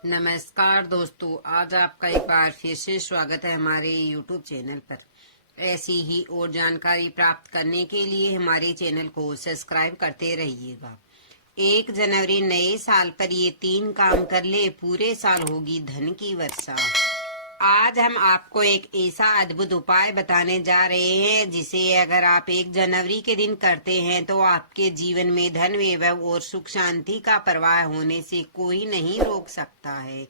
नमस्कार दोस्तों, आज आपका एक बार फिर से स्वागत है हमारे YouTube चैनल पर। ऐसी ही और जानकारी प्राप्त करने के लिए हमारे चैनल को सब्सक्राइब करते रहिएगा। 1 जनवरी नए साल पर ये 3 काम कर ले, पूरे साल होगी धन की वर्षा। आज हम आपको एक ऐसा अद्भुत उपाय बताने जा रहे हैं जिसे अगर आप 1 जनवरी के दिन करते हैं तो आपके जीवन में धन, वैभव और सुख शांति का प्रवाह होने से कोई नहीं रोक सकता है।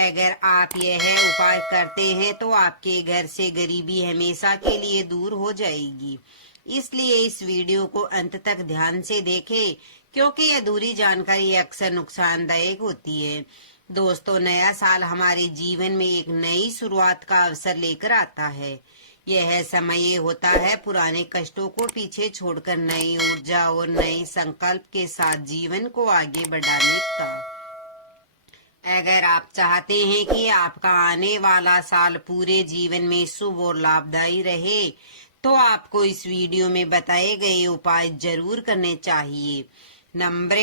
अगर आप यह उपाय करते हैं तो आपके घर से गरीबी हमेशा के लिए दूर हो जाएगी। इसलिए इस वीडियो को अंत तक ध्यान से देखें, क्योंकि अधूरी जानकारी अक्सर नुकसानदायक होती है। दोस्तों, नया साल हमारे जीवन में एक नई शुरुआत का अवसर लेकर आता है। यह समय होता है पुराने कष्टों को पीछे छोड़कर नई ऊर्जा और नए संकल्प के साथ जीवन को आगे बढ़ाने का। अगर आप चाहते हैं कि आपका आने वाला साल पूरे जीवन में शुभ और लाभदायी रहे, तो आपको इस वीडियो में बताए गए उपाय जरूर करने चाहिए। नंबर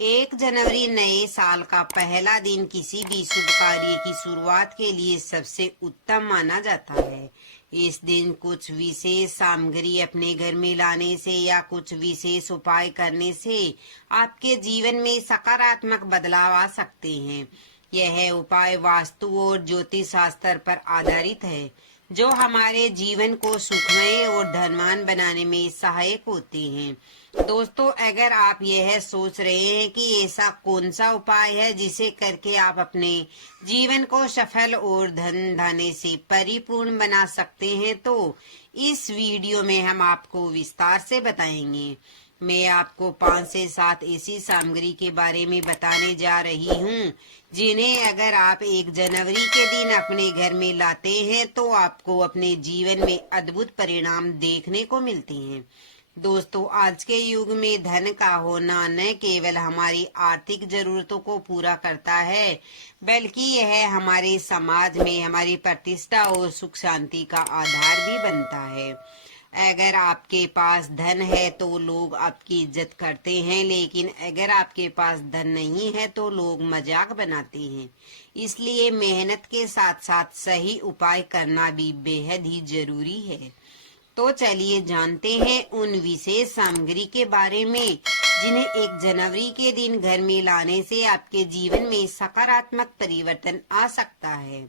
1 जनवरी नए साल का पहला दिन किसी भी शुभ कार्य की शुरुआत के लिए सबसे उत्तम माना जाता है। इस दिन कुछ विशेष सामग्री अपने घर में लाने से या कुछ विशेष उपाय करने से आपके जीवन में सकारात्मक बदलाव आ सकते हैं। यह उपाय वास्तु और ज्योतिष शास्त्र पर आधारित है, जो हमारे जीवन को सुखमय और धनवान बनाने में सहायक होते हैं। दोस्तों, अगर आप यह सोच रहे हैं कि ऐसा कौन सा उपाय है जिसे करके आप अपने जीवन को सफल और धन धान्य से परिपूर्ण बना सकते हैं, तो इस वीडियो में हम आपको विस्तार से बताएंगे। मैं आपको 5 से 7 ऐसी सामग्री के बारे में बताने जा रही हूँ जिन्हें अगर आप 1 जनवरी के दिन अपने घर में लाते हैं तो आपको अपने जीवन में अद्भुत परिणाम देखने को मिलते हैं। दोस्तों, आज के युग में धन का होना न केवल हमारी आर्थिक जरूरतों को पूरा करता है, बल्कि यह हमारे समाज में हमारी प्रतिष्ठा और सुख शांति का आधार भी बनता है। अगर आपके पास धन है तो लोग आपकी इज्जत करते हैं, लेकिन अगर आपके पास धन नहीं है तो लोग मजाक बनाते हैं। इसलिए मेहनत के साथ साथ सही उपाय करना भी बेहद ही जरूरी है। तो चलिए जानते हैं उन विशेष सामग्री के बारे में जिन्हें 1 जनवरी के दिन घर में लाने से आपके जीवन में सकारात्मक परिवर्तन आ सकता है।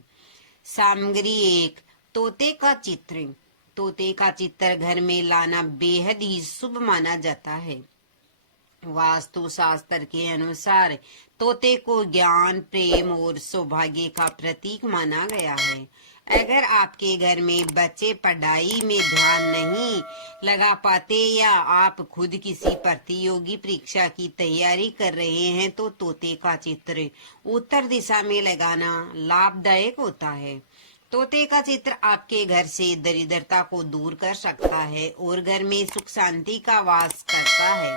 सामग्री 1, तोते का चित्र। तोते का चित्र घर में लाना बेहद ही शुभ माना जाता है। वास्तु शास्त्र के अनुसार तोते को ज्ञान, प्रेम और सौभाग्य का प्रतीक माना गया है। अगर आपके घर में बच्चे पढ़ाई में ध्यान नहीं लगा पाते या आप खुद किसी प्रतियोगी परीक्षा की तैयारी कर रहे हैं तो तोते का चित्र उत्तर दिशा में लगाना लाभदायक होता है। तोते का चित्र आपके घर से दरिद्रता को दूर कर सकता है और घर में सुख शांति का वास करता है।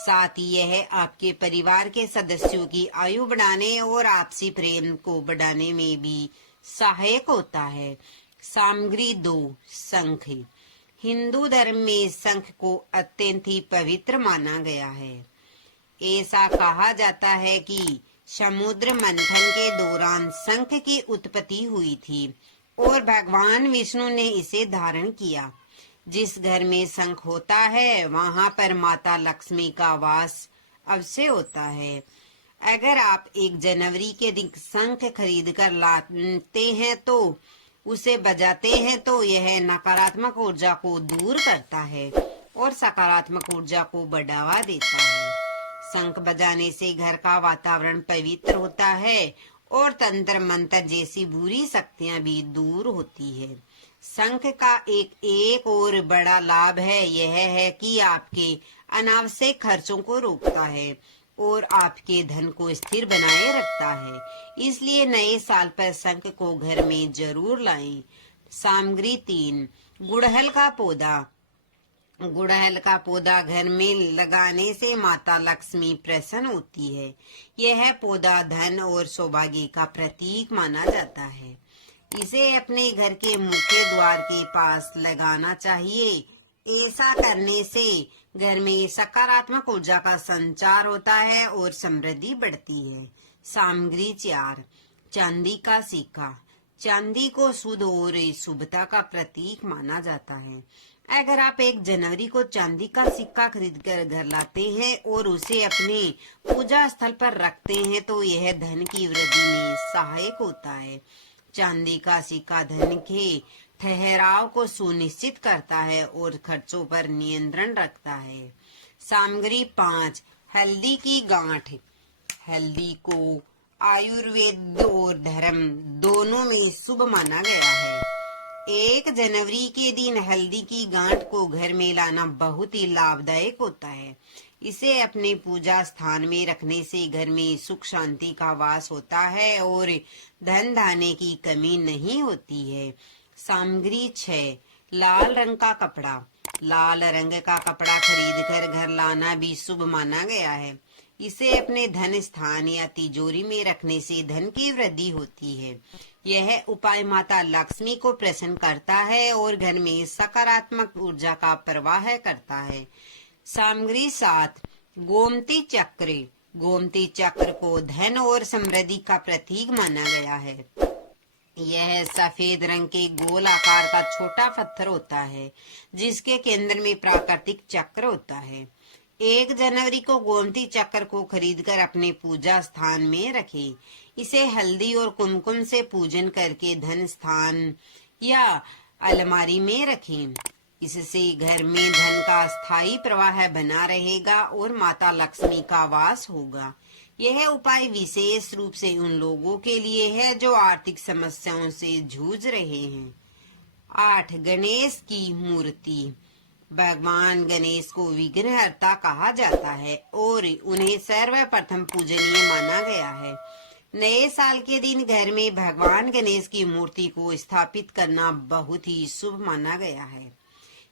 साथ ही यह आपके परिवार के सदस्यों की आयु बढ़ाने और आपसी प्रेम को बढ़ाने में भी सहायक होता है। सामग्री 2, शंख। हिंदू धर्म में शंख को अत्यंत ही पवित्र माना गया है। ऐसा कहा जाता है कि समुद्र मंथन के दौरान शंख की उत्पत्ति हुई थी और भगवान विष्णु ने इसे धारण किया। जिस घर में शंख होता है वहां पर माता लक्ष्मी का वास अवश्य होता है। अगर आप 1 जनवरी के दिन शंख खरीद कर लाते हैं तो उसे बजाते हैं तो यह नकारात्मक ऊर्जा को दूर करता है और सकारात्मक ऊर्जा को बढ़ावा देता है। शंख बजाने से घर का वातावरण पवित्र होता है और तंत्र मंत्र जैसी बुरी शक्तियां भी दूर होती है। शंख का एक और बड़ा लाभ है, यह है कि आपके अनावश्यक खर्चों को रोकता है और आपके धन को स्थिर बनाए रखता है। इसलिए नए साल पर शंख को घर में जरूर लाएं। सामग्री 3, गुड़हल का पौधा। गुड़हल का पौधा घर में लगाने से माता लक्ष्मी प्रसन्न होती है। यह पौधा धन और सौभाग्य का प्रतीक माना जाता है। इसे अपने घर के मुख्य द्वार के पास लगाना चाहिए। ऐसा करने से घर में सकारात्मक ऊर्जा का संचार होता है और समृद्धि बढ़ती है। सामग्री 4। चांदी का सिक्का। चांदी को शुद्ध और शुभता का प्रतीक माना जाता है। अगर आप 1 जनवरी को चांदी का सिक्का खरीदकर घर लाते हैं और उसे अपने पूजा स्थल पर रखते हैं तो यह धन की वृद्धि में सहायक होता है। चांदी का सिक्का धन के ठहराव को सुनिश्चित करता है और खर्चों पर नियंत्रण रखता है। सामग्री 5। हल्दी की गांठ। हल्दी को आयुर्वेद और धर्म दोनों में शुभ माना गया है। 1 जनवरी के दिन हल्दी की गांठ को घर में लाना बहुत ही लाभदायक होता है। इसे अपने पूजा स्थान में रखने से घर में सुख शांति का वास होता है और धन धान्य की कमी नहीं होती है। सामग्री 6। लाल रंग का कपड़ा। लाल रंग का कपड़ा खरीदकर घर लाना भी शुभ माना गया है। इसे अपने धन स्थान या तिजोरी में रखने से धन की वृद्धि होती है। यह उपाय माता लक्ष्मी को प्रसन्न करता है और घर में सकारात्मक ऊर्जा का प्रवाह करता है। सामग्री 7। गोमती चक्र। गोमती चक्र को धन और समृद्धि का प्रतीक माना गया है। यह सफेद रंग के गोल आकार का छोटा पत्थर होता है जिसके केंद्र में प्राकृतिक चक्र होता है। 1 जनवरी को गोमती चक्र को खरीदकर अपने पूजा स्थान में रखें। इसे हल्दी और कुमकुम से पूजन करके धन स्थान या अलमारी में रखें। इससे घर में धन का स्थायी प्रवाह बना रहेगा और माता लक्ष्मी का वास होगा। यह उपाय विशेष रूप से उन लोगों के लिए है जो आर्थिक समस्याओं से जूझ रहे हैं। 8। गणेश की मूर्ति। भगवान गणेश को विघ्नहर्ता कहा जाता है और उन्हें सर्वप्रथम पूजनीय माना गया है। नए साल के दिन घर में भगवान गणेश की मूर्ति को स्थापित करना बहुत ही शुभ माना गया है।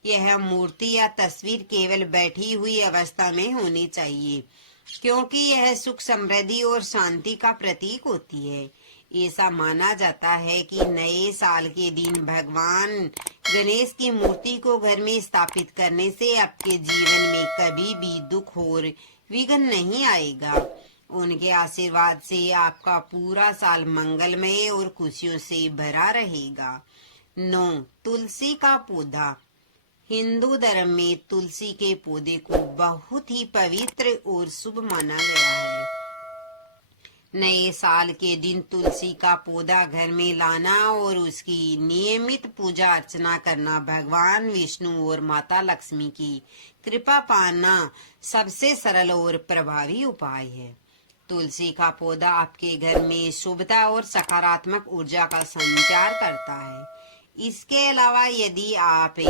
यह मूर्ति या तस्वीर केवल बैठी हुई अवस्था में होनी चाहिए क्योंकि यह सुख समृद्धि और शांति का प्रतीक होती है। ऐसा माना जाता है कि नए साल के दिन भगवान गणेश की मूर्ति को घर में स्थापित करने से आपके जीवन में कभी भी दुख और विघ्न नहीं आएगा। उनके आशीर्वाद से आपका पूरा साल मंगलमय और खुशियों से भरा रहेगा। 9। तुलसी का पौधा। हिंदू धर्म में तुलसी के पौधे को बहुत ही पवित्र और शुभ माना गया है। नए साल के दिन तुलसी का पौधा घर में लाना और उसकी नियमित पूजा अर्चना करना भगवान विष्णु और माता लक्ष्मी की कृपा पाना सबसे सरल और प्रभावी उपाय है। तुलसी का पौधा आपके घर में शुभता और सकारात्मक ऊर्जा का संचार करता है। इसके अलावा यदि आप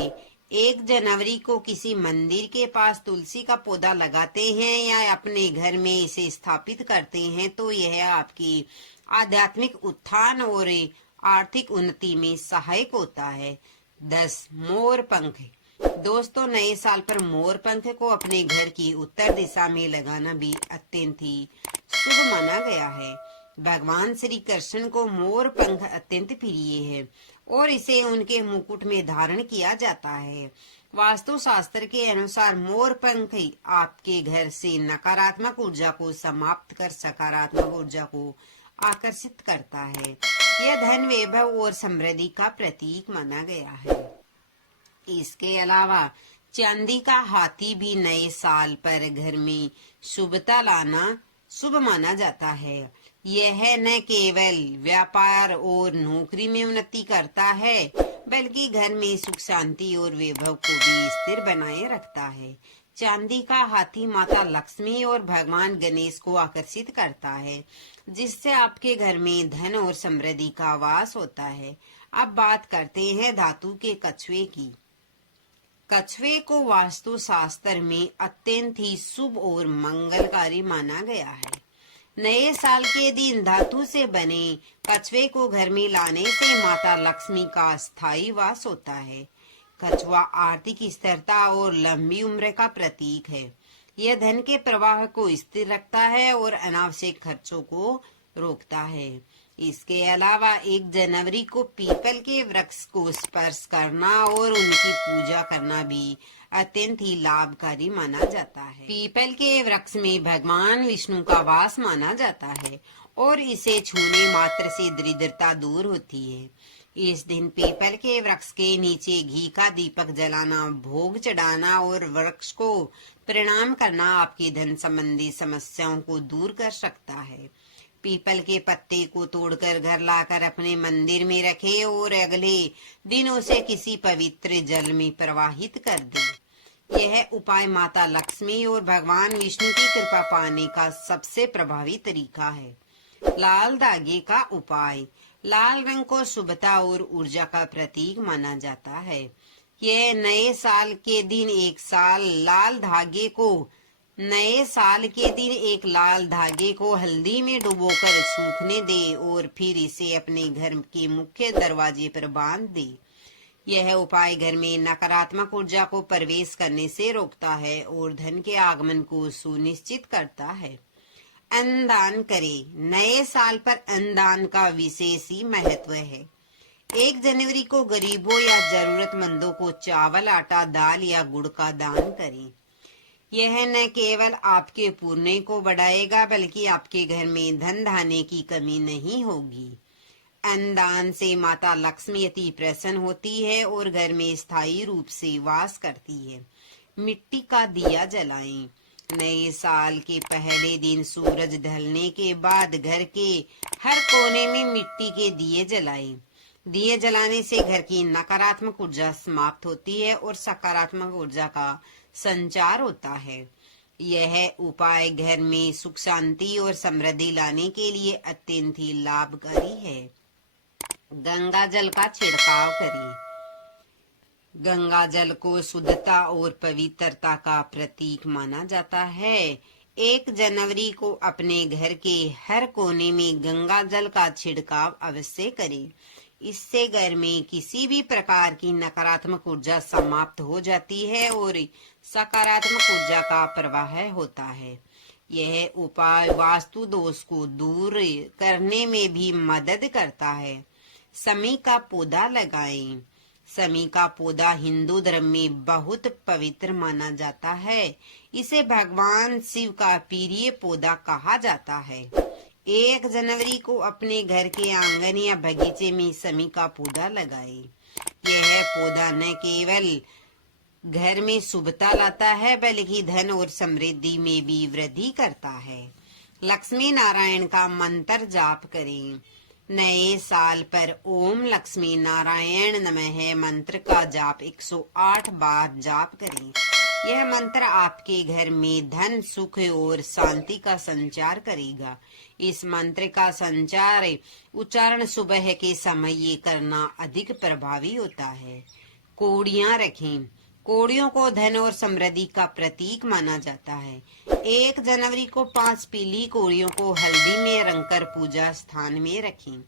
1 जनवरी को किसी मंदिर के पास तुलसी का पौधा लगाते हैं या अपने घर में इसे स्थापित करते हैं तो यह आपकी आध्यात्मिक उत्थान और आर्थिक उन्नति में सहायक होता है। 10। मोर पंख। दोस्तों, नए साल पर मोर पंख को अपने घर की उत्तर दिशा में लगाना भी अत्यंत ही शुभ माना गया है। भगवान श्री कृष्ण को मोर पंख अत्यंत प्रिय है और इसे उनके मुकुट में धारण किया जाता है। वास्तु शास्त्र के अनुसार मोर पंख आपके घर से नकारात्मक ऊर्जा को समाप्त कर सकारात्मक ऊर्जा को आकर्षित करता है। यह धन वैभव और समृद्धि का प्रतीक माना गया है। इसके अलावा चांदी का हाथी भी नए साल पर घर में शुभता लाना शुभ माना जाता है। यह न केवल व्यापार और नौकरी में उन्नति करता है बल्कि घर में सुख शांति और वैभव को भी स्थिर बनाए रखता है। चांदी का हाथी माता लक्ष्मी और भगवान गणेश को आकर्षित करता है जिससे आपके घर में धन और समृद्धि का वास होता है। अब बात करते हैं धातु के कछुए की। कछुए को वास्तु शास्त्र में अत्यंत ही शुभ और मंगलकारी माना गया है। नए साल के दिन धातु से बने कछुए को घर में लाने से माता लक्ष्मी का स्थायी वास होता है। कछुआ आर्थिक स्थिरता और लंबी उम्र का प्रतीक है। यह धन के प्रवाह को स्थिर रखता है और अनावश्यक खर्चों को रोकता है। इसके अलावा 1 जनवरी को पीपल के वृक्ष को स्पर्श करना और उनकी पूजा करना भी अत्यंत ही लाभकारी माना जाता है। पीपल के वृक्ष में भगवान विष्णु का वास माना जाता है और इसे छूने मात्र से दरिद्रता दूर होती है। इस दिन पीपल के वृक्ष के नीचे घी का दीपक जलाना, भोग चढ़ाना और वृक्ष को प्रणाम करना आपकी धन संबंधी समस्याओं को दूर कर सकता है। पीपल के पत्ते को तोड़कर घर लाकर अपने मंदिर में रखें और अगले दिन उसे किसी पवित्र जल में प्रवाहित कर दें। यह उपाय माता लक्ष्मी और भगवान विष्णु की कृपा पाने का सबसे प्रभावी तरीका है। लाल धागे का उपाय। लाल रंग को शुभता और ऊर्जा का प्रतीक माना जाता है। यह नए साल के दिन एक लाल धागे को हल्दी में डुबोकर सूखने दे और फिर इसे अपने घर के मुख्य दरवाजे पर बांध दे। यह उपाय घर में नकारात्मक ऊर्जा को प्रवेश करने से रोकता है और धन के आगमन को सुनिश्चित करता है। अन्नदान करें। नए साल पर अन्नदान का विशेष ही महत्व है। 1 जनवरी को गरीबों या जरूरतमंदों को चावल, आटा, दाल या गुड़ का दान करें। यह न केवल आपके पुण्य को बढ़ाएगा बल्कि आपके घर में धन धान्य की कमी नहीं होगी। अन्नदान से माता लक्ष्मी अति प्रसन्न होती है और घर में स्थायी रूप से वास करती है। मिट्टी का दिया जलाएं। नए साल के पहले दिन सूरज ढलने के बाद घर के हर कोने में मिट्टी के दिए जलाएं। दिए जलाने से घर की नकारात्मक ऊर्जा समाप्त होती है और सकारात्मक ऊर्जा का संचार होता है। यह उपाय घर में सुख शांति और समृद्धि लाने के लिए अत्यंत ही लाभकारी है। गंगा जल का छिड़काव करें। गंगा जल को शुद्धता और पवित्रता का प्रतीक माना जाता है। 1 जनवरी को अपने घर के हर कोने में गंगा जल का छिड़काव अवश्य करें। इससे घर में किसी भी प्रकार की नकारात्मक ऊर्जा समाप्त हो जाती है और सकारात्मक ऊर्जा का प्रवाह होता है। यह उपाय वास्तु दोष को दूर करने में भी मदद करता है। समी का पौधा लगाएं। समी का पौधा हिंदू धर्म में बहुत पवित्र माना जाता है। इसे भगवान शिव का प्रिय पौधा कहा जाता है। 1 जनवरी को अपने घर के आंगन या बगीचे में समी का पौधा लगाएं। यह पौधा न केवल घर में शुभता लाता है बल्कि धन और समृद्धि में भी वृद्धि करता है। लक्ष्मी नारायण का मंत्र जाप करें। नए साल पर ओम लक्ष्मी नारायण नमः मंत्र का जाप 108 बार जाप करें। यह मंत्र आपके घर में धन, सुख और शांति का संचार करेगा। इस मंत्र का उच्चारण सुबह के समय ये करना अधिक प्रभावी होता है। कोड़ियां रखें। कोड़ियों को धन और समृद्धि का प्रतीक माना जाता है। 1 जनवरी को 5 पीली कोड़ियों को हल्दी में रंगकर पूजा स्थान में रखें।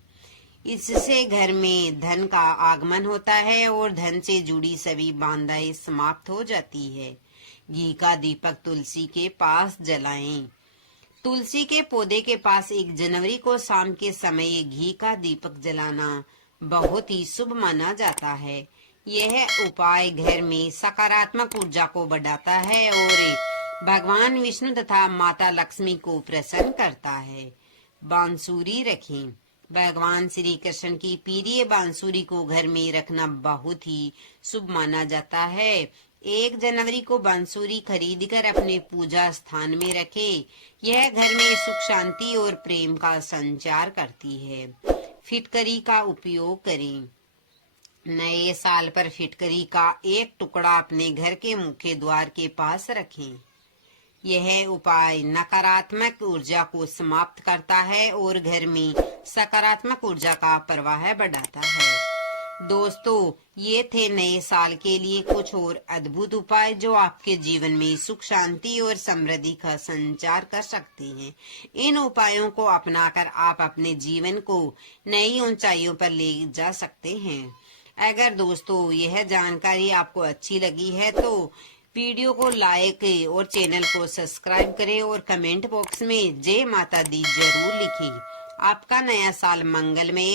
इससे घर में धन का आगमन होता है और धन से जुड़ी सभी बाधाएं समाप्त हो जाती है। घी का दीपक तुलसी के पास जलाएं। तुलसी के पौधे के पास 1 जनवरी को शाम के समय घी का दीपक जलाना बहुत ही शुभ माना जाता है। यह उपाय घर में सकारात्मक ऊर्जा को बढ़ाता है और भगवान विष्णु तथा माता लक्ष्मी को प्रसन्न करता है। बांसुरी रखें। भगवान श्री कृष्ण की प्रिय बांसुरी को घर में रखना बहुत ही शुभ माना जाता है। 1 जनवरी को बांसुरी खरीदकर अपने पूजा स्थान में रखें। यह घर में सुख शांति और प्रेम का संचार करती है। फिटकरी का उपयोग करें। नए साल पर फिटकरी का एक टुकड़ा अपने घर के मुख्य द्वार के पास रखें। यह उपाय नकारात्मक ऊर्जा को समाप्त करता है और घर में सकारात्मक ऊर्जा का प्रवाह बढ़ाता है। दोस्तों, ये थे नए साल के लिए कुछ और अद्भुत उपाय जो आपके जीवन में सुख शांति और समृद्धि का संचार कर सकते हैं। इन उपायों को अपनाकर आप अपने जीवन को नई ऊंचाइयों पर ले जा सकते हैं। अगर दोस्तों यह जानकारी आपको अच्छी लगी है तो वीडियो को लाइक और चैनल को सब्सक्राइब करें और कमेंट बॉक्स में जय माता दी जरूर लिखें। आपका नया साल मंगलमय